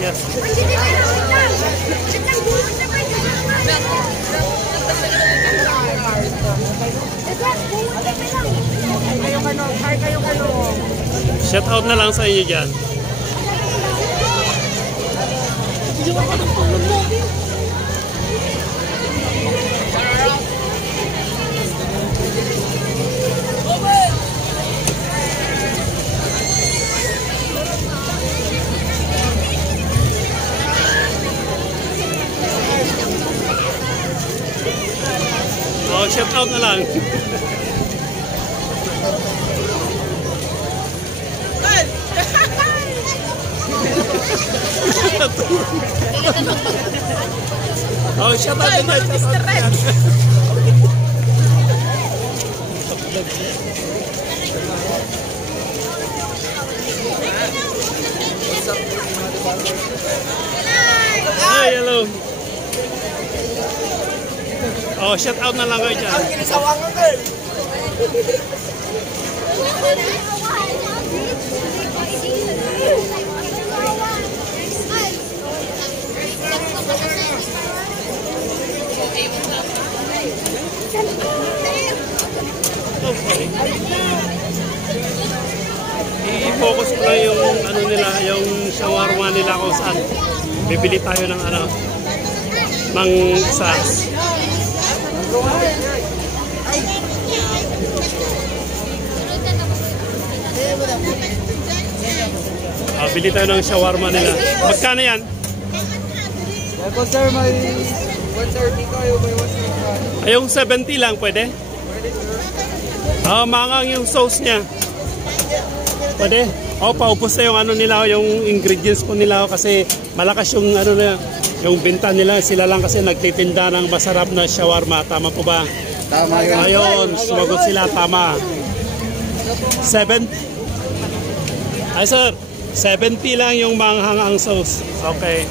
yes. Shout out na lang sa inyo dyan. Oh, shout out na lang. Oh, shout out na lang. Hi, hello. Oh, shout out na lang kayo dyan. Ang kinisawangan ko. Okay. I-focus ko lang yung ano nila, yung shawarma nila kung saan. Bibili tayo ng ano, mang sauce. Bili tayo ng shawarma nila. Magkano yan? Ako sir, may 130 kayo, may 130. Ay, yung 70 lang pwede? Mangang yung sauce niya. Pwede? Paubos na yung ano nila, yung ingredients po nila kasi malakas yung ano na, yung benta nila. Sila lang kasi nagtitinda ng masarap na shawarma. Tama po ba? Tama yun. Ayun, sumagot sila. Tama. 7? Ay sir, 70 lang yung manghang ang sauce. Okay.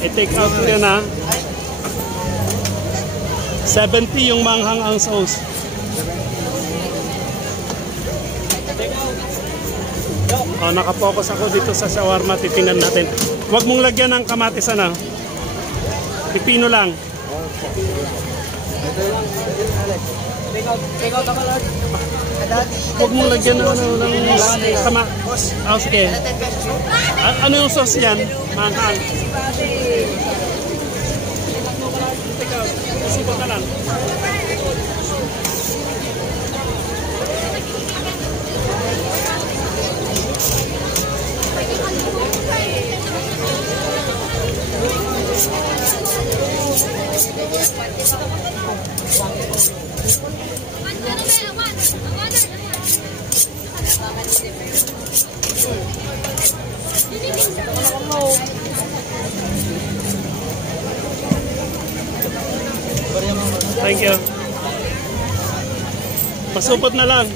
I-take out ko yun ha. 70 yung manghang ang sauce. Nakapokus ako dito sa shawarma. Titingnan natin. Huwag mong lagyan ng kamatis na. Pipino lang. Huwag mong lagyan ng kamatis. Sige. Ano yung sauce yan? Manghang. Sipot na lang. Thank you. Pasupot na lang.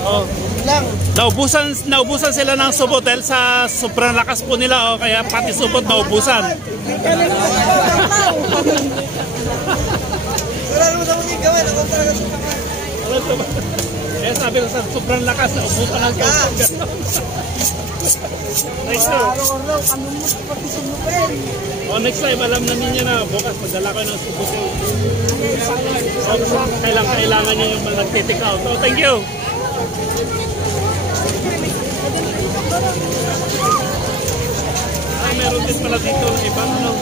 Oh. Naubusan sila ng supot dahil sa sobrang lakas po nila, kaya pati supot naubusan. Wala naman sa mga gawin, ako talaga sa mga. Eh sabi ko sa sobrang lakas, naubusan ng supot. Nice to. Next time alam na ninyo na bukas magdala ko ng supot yung kailangan nyo yung nag-take out. So thank you. Meron din pala dito ibang ano.